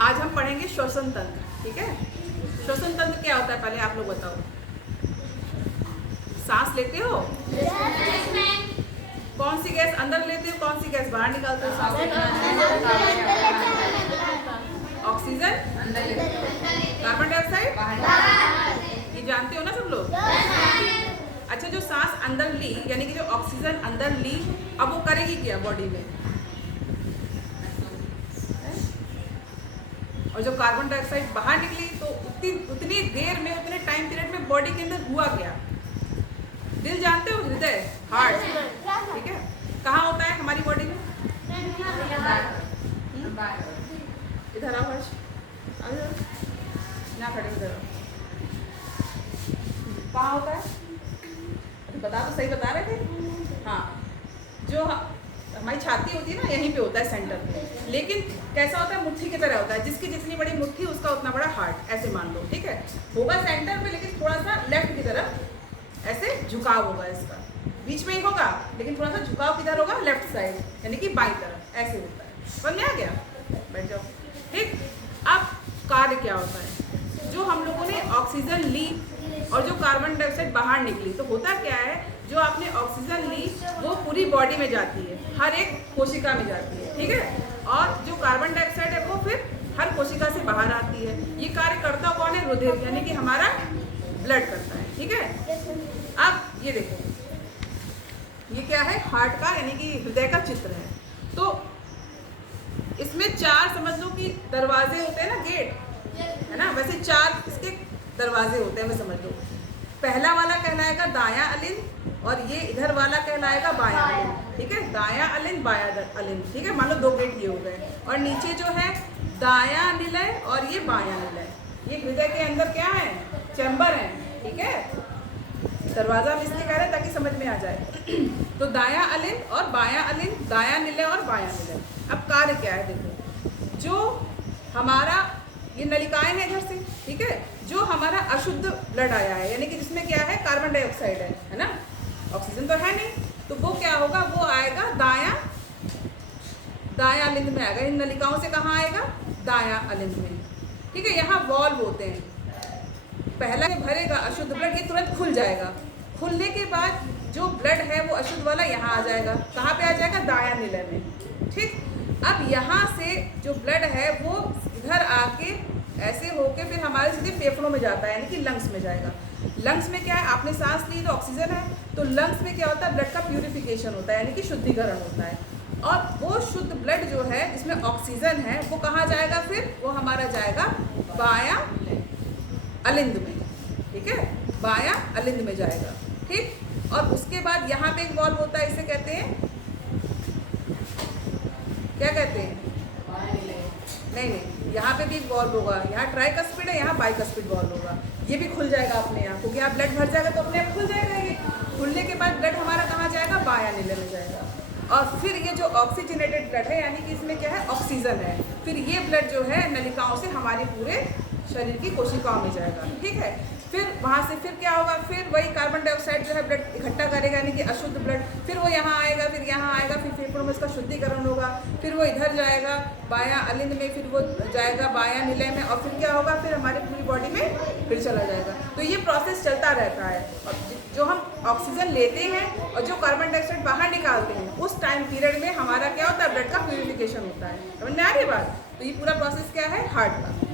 आज हम पढ़ेंगे श्वसन तंत्र। ठीक है, श्वसन तंत्र क्या होता है पहले आप लोग बताओ। सांस लेते हो? कौन सी गैस अंदर लेते हो, कौन सी गैस बाहर निकालते हो? ऑक्सीजन, कार्बन डाइऑक्साइड, ये जानते हो ना सब लोग। अच्छा, जो सांस अंदर ली यानी कि जो ऑक्सीजन अंदर ली, अब वो करेगी क्या बॉडी में? और जो कार्बन डाइऑक्साइड बाहर निकली तो उतनी देर में, उतने टाइम पीरियड में बॉडी के अंदर हुआ क्या? दिल जानते हो, हृदय, हार्ट, ठीक है, कहाँ होता है हमारी बॉडी में? इधर आओ हर्ष, ना खड़े इधर आओ। कहाँ होता है? बता तो सही बता रहे थे। हाँ, जो हमारी छाती होती है ना, यहीं पे होता है सेंटर पे। लेकिन कैसा होता है? मुट्ठी की तरह होता है। जिसकी जितनी बड़ी मुट्ठी उसका उतना बड़ा हार्ट, ऐसे मान लो। ठीक है, होगा सेंटर पे, लेकिन थोड़ा सा लेफ्ट की तरफ ऐसे झुकाव होगा इसका। बीच में ही होगा लेकिन थोड़ा सा झुकाव किधर होगा? लेफ्ट साइड, यानी कि बाईं तरफ ऐसे होता है। समझ में आ गया? बैठ जाओ। ठीक, अब कार्य क्या होता है? जो हम लोगों ने ऑक्सीजन ली और जो कार्बन डाइऑक्साइड बाहर निकली, तो होता क्या है? जो आपने ऑक्सीजन ली वो पूरी बॉडी में जाती है, हर एक कोशिका में जाती है। ठीक है, और जो कार्बन डाइऑक्साइड है वो फिर हर कोशिका से बाहर आती है। ये कार्य करता कौन है? रुधिर, यानी कि हमारा ब्लड करता है। ठीक है, अब ये देखो, ये क्या है? हार्ट का यानी कि हृदय का चित्र है। तो इसमें चार समझ लो कि दरवाजे होते हैं ना, गेट है ना, वैसे चार इसके दरवाजे होते हैं, मैं समझ लो। पहला वाला कहलाएगा दायां अलिंद और ये इधर वाला कहलाएगा बायां अलिंद। ठीक है, दायां अलिंद बायां अलिंद। ठीक है, मान लो दो गेट ये हो गए। और नीचे जो है दायां निलय और ये बायां निलय। ये हृदय के अंदर क्या है? चैम्बर है। ठीक है, दरवाजा हम इसलिए कह रहे हैं ताकि समझ में आ जाए। तो दायां अलिंद और बायां अलिंद, दायां निलय और बायां निलय। अब कार्य क्या है देखो, जो हमारा ये नलिकाएं हैं इधर से, ठीक है, जो हमारा अशुद्ध ब्लड आया है यानी कि जिसमें क्या है? कार्बन डाइऑक्साइड है ना, ऑक्सीजन तो है नहीं, तो वो क्या होगा? वो आएगा दायां अलिंद में आएगा। इन नलिकाओं से कहाँ आएगा? दायां अलिंद में। ठीक है, यहाँ वॉल्व होते हैं। पहला भरेगा अशुद्ध ब्लड, ये तुरंत खुल जाएगा। खुलने के बाद जो ब्लड है वो अशुद्ध वाला यहाँ आ जाएगा। कहाँ पे आ जाएगा? दायां निलय में। ठीक, अब यहाँ से जो ब्लड है वो इधर आके ऐसे होके फिर हमारे सीधे फेफड़ों में जाता है, यानी कि लंग्स में जाएगा। लंग्स में क्या है? आपने सांस ली तो ऑक्सीजन है, तो लंग्स में क्या होता है? ब्लड का प्यूरिफिकेशन होता है, यानी कि शुद्धिकरण होता है। और वो शुद्ध ब्लड जो है जिसमें ऑक्सीजन है वो कहाँ जाएगा? फिर वो हमारा जाएगा बायां अलिंद में। ठीक है, बायां अलिंद में जाएगा। ठीक, और उसके बाद यहाँ पे एक वॉल्व होता है, इसे कहते हैं, क्या कहते हैं? नहीं, यहाँ पे भी एक वॉल्व होगा। यहाँ ट्राइकस्पिड है, यहाँ बाइकस्पिड वॉल्व होगा। ये भी खुल जाएगा अपने आप, क्योंकि यहाँ ब्लड भर जाएगा तो अपने आप खुल जाएगा। ये खुलने के बाद ब्लड हमारा कहाँ जाएगा? बायां निलय में जाएगा। और फिर ये जो ऑक्सीजनेटेड ब्लड है यानी कि इसमें क्या है? ऑक्सीजन है। फिर ये ब्लड जो है नलिकाओं से हमारे पूरे शरीर की कोशिकाओं में जाएगा। ठीक है, फिर वहाँ से फिर क्या होगा? फिर वही कार्बन डाइऑक्साइड जो है ब्लड इकट्ठा करेगा, यानी कि अशुद्ध ब्लड, फिर वो यहाँ आएगा, फिर यहाँ आएगा, फिर फेफड़ों में इसका शुद्धिकरण होगा, फिर वो इधर जाएगा बायां अलिंद में, फिर वो जाएगा बायां निलय में, और फिर क्या होगा? फिर हमारी पूरी बॉडी में फिर चला जाएगा। तो ये प्रोसेस चलता रहता है। और जो हम ऑक्सीजन लेते हैं और जो कार्बन डाइऑक्साइड बाहर निकालते हैं, उस टाइम पीरियड में हमारा क्या होता है? ब्लड का प्यूरिफिकेशन होता है। समझ में आ रही है बात? तो ये पूरा प्रोसेस क्या है? हार्ट का।